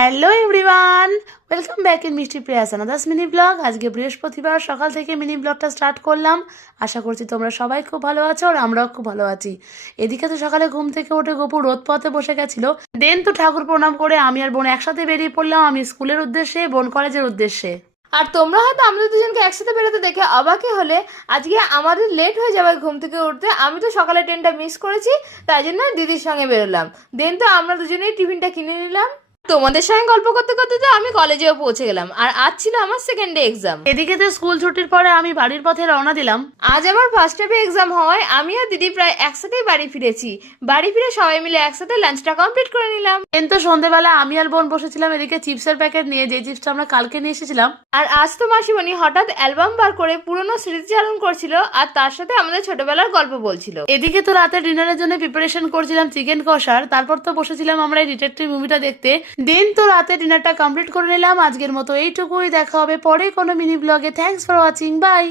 Hello everyone, welcome back in মিষ্টি Prius আনাদাস mini blog. আজকে বৃহস্পতিবার সকাল থেকে মিনি ব্লগটা স্টার্ট করলাম। আশা করছি তোমরা সবাই খুব ভালো আছো আর আমরাও খুব ভালো আছি। এদিকে তো সকালে ঘুম থেকে উঠে গপু রোদ পথে বসে গেছিল। দেন তো ঠাকুর প্রণাম করে আমি আর বোন একসাথে বেরিয়ে পড়লাম, আমি স্কুলের উদ্দেশ্যে, বোন কলেজের উদ্দেশ্যে। আর তোমরা হয়তো আমাদের দুজনকে একসাথে বেরোতে দেখে অবাকই হলে। আজকে আমাদের লেট হয়ে যাবে ঘুম থেকে উঠতে। আমি তো সকালে ট্রেনটা মিস করেছি, তাই জন্য দিদির সঙ্গে বেরোলাম। দেন তো আমরা দুজনেই টিফিনটা কিনে নিলাম। তোমাদের সঙ্গে গল্প করতে করতে তো আমি কলেজেও পৌঁছে গেলাম, আর আজ ছিল আমার সেকেন্ড ডে এক্সাম। এদিকে তো স্কুল ছুটির পরে আমি বাড়ির পথে রওনা দিলাম। আজ আমার ফার্স্ট ডে এক্সাম হওয়ায় আমি আর দিদি প্রায় একসাথেই বাড়ি ফিরেছি। বাড়ি ফিরে সবাই মিলে একসাথে লাঞ্চটা কমপ্লিট করে নিলাম। দেন তো সন্ধ্যেবেলা আমি আর বোন বসেছিলাম এদিকে চিপসের প্যাকেট নিয়ে, যে চিপসটা আমরা কালকে নিয়ে এসেছিলাম। আর আজ তো মাসিমণি হঠাৎ অ্যালবাম বার করে পুরনো স্মৃতিচারণ করছিল, আর তার সাথে আমাদের ছোটবেলার গল্প বলছিল। এদিকে তো রাতে ডিনারের জন্য প্রিপারেশন করছিলাম চিকেন কষার, তারপর তো বসেছিলাম আমরা এই ডিটেকটিভ মুভিটা দেখতে। দিন তো রাতে ডিনারটা কমপ্লিট করে নিলাম। আজকের মতো এইটুকুই, দেখা হবে পরে কোনো মিনি ব্লগে। Thanks for watching, by.